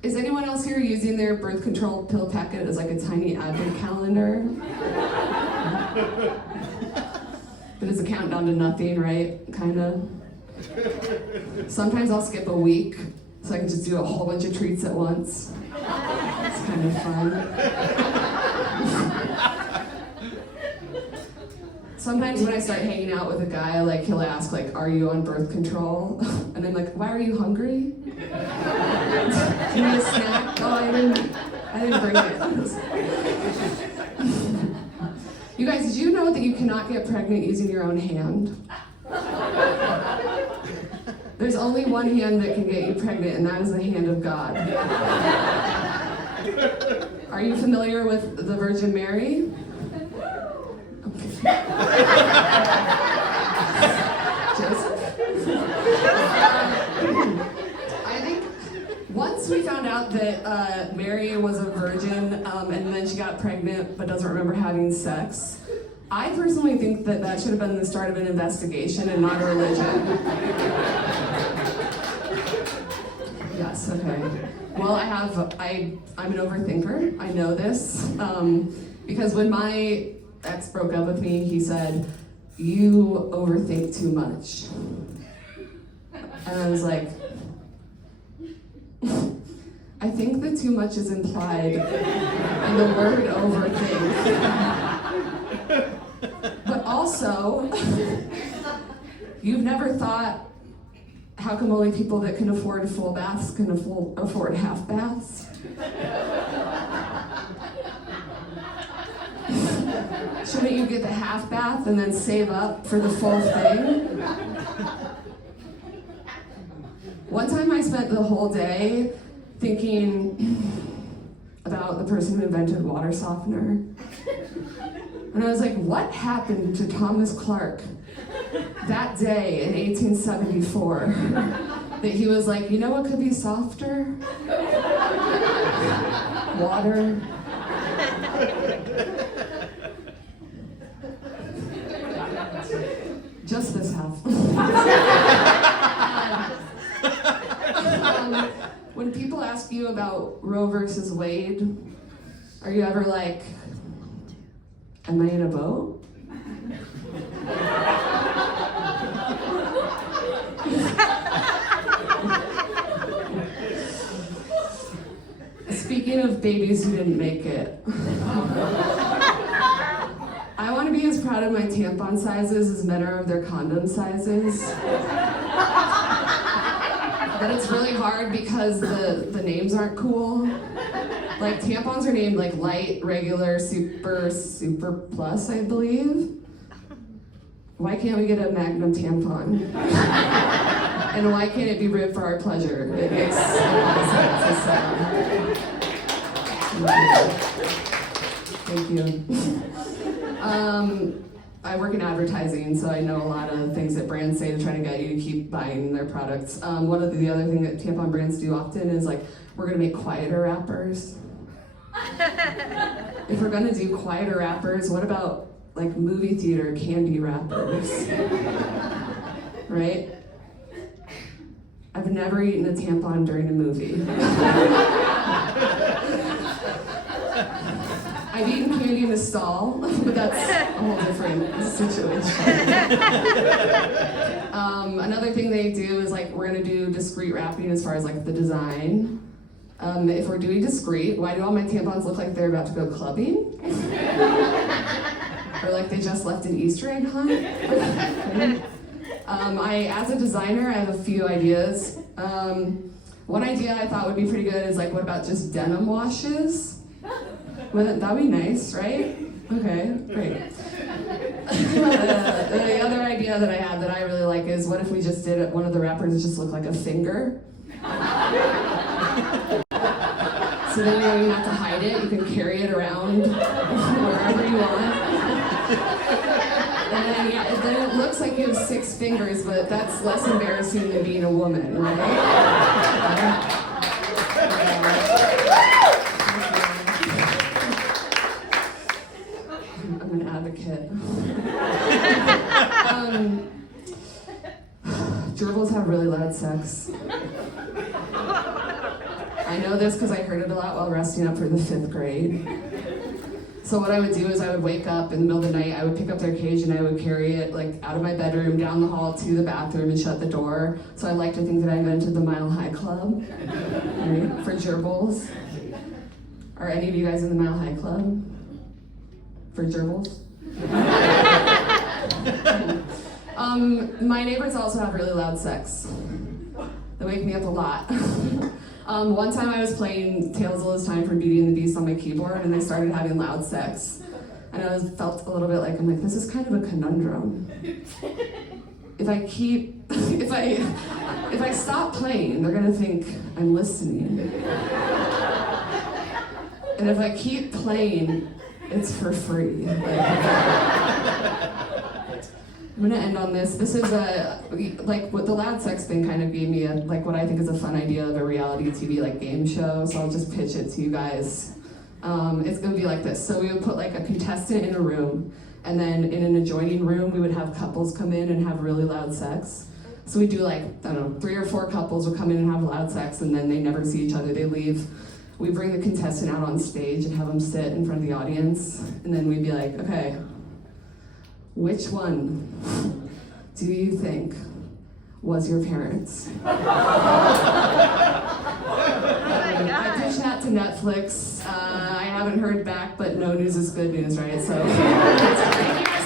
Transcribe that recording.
Is anyone else here using their birth control pill packet as like a tiny advent calendar? It is a countdown to nothing, right? Kinda. Sometimes I'll skip a week so I can just do a whole bunch of treats at once. It's kind of fun. Sometimes when I start hanging out with a guy, like he'll ask, like, "Are you on birth control?" And I'm like, "Why are you hungry? Do you need a snack?" "Oh, I didn't bring it." You guys, did you know that you cannot get pregnant using your own hand? There's only one hand that can get you pregnant, and that is the hand of God. Are you familiar with the Virgin Mary? Joseph? I think once we found out that Mary was a virgin and then she got pregnant but doesn't remember having sex, I personally think that that should have been the start of an investigation and not a religion. Yes, okay. Well, I'm an overthinker. I know this. Because when my ex broke up with me, he said, "You overthink too much." And I was like, I think that too much is implied in the word overthink. But also, you've never thought, how come only people that can afford full baths can afford half baths? Shouldn't you get the half bath and then save up for the full thing? One time I spent the whole day thinking about the person who invented water softener. And I was like, what happened to Thomas Clark that day in 1874 that he was like, you know what could be softer? Water. Just this half. When people ask you about Roe versus Wade, are you ever like, am I in a boat? Speaking of babies who didn't make it, I want to be as proud of my tampon sizes as men are of their condom sizes. But it's really hard because the names aren't cool. Like tampons are named like light, regular, super, super plus, I believe. Why can't we get a Magnum tampon? And why can't it be ribbed for our pleasure? It makes a lot of sense. Thank you. I work in advertising, so I know a lot of things that brands say to try to get you to keep buying their products. One of the other thing that tampon brands do often is like, we're gonna make quieter wrappers. If we're gonna do quieter wrappers, what about like movie theater candy wrappers? Right? I've never eaten a tampon during a movie. I've eaten candy in a stall, but that's a whole different situation. Another thing they do is like, we're gonna do discreet wrapping as far as like the design. If we're doing discreet, why do all my tampons look like they're about to go clubbing? Or like they just left an Easter egg hunt? As a designer, I have a few ideas. One idea I thought would be pretty good is like, what about just denim washes? That'd be nice, right? Okay, great. The other idea that I had that I really like is, what if we just did one of the wrappers just look like a finger? So then you don't have to hide it, you can carry it around wherever you want. And then it looks like you have 6 fingers, but that's less embarrassing than being a woman, right? I'm an advocate. Gerbils have really loud sex. I know this because I heard it a lot while resting up for the 5th grade. So what I would do is I would wake up in the middle of the night, I would pick up their cage and I would carry it like out of my bedroom, down the hall to the bathroom and shut the door. So I like to think that I invented the Mile High Club, right, for gerbils. Are any of you guys in the Mile High Club? For gerbils? My neighbors also have really loud sex. They wake me up a lot. One time I was playing Tales of This Time from Beauty and the Beast on my keyboard and they started having loud sex. And I felt a little bit like, I'm like, this is kind of a conundrum. If I stop playing, they're gonna think I'm listening. And if I keep playing, it's for free. I'm gonna end on this. This is what the loud sex thing kind of gave me what I think is a fun idea of a reality TV game show. So I'll just pitch it to you guys. It's gonna be like this. So we would put a contestant in a room, and then in an adjoining room we would have couples come in and have really loud sex. So we do 3 or 4 couples will come in and have loud sex, and then they never see each other. They leave. We bring the contestant out on stage and have them sit in front of the audience, and then we'd be like, okay, which one do you think was your parents? I pitched that to Netflix. I haven't heard back, but no news is good news, right? So, thank you.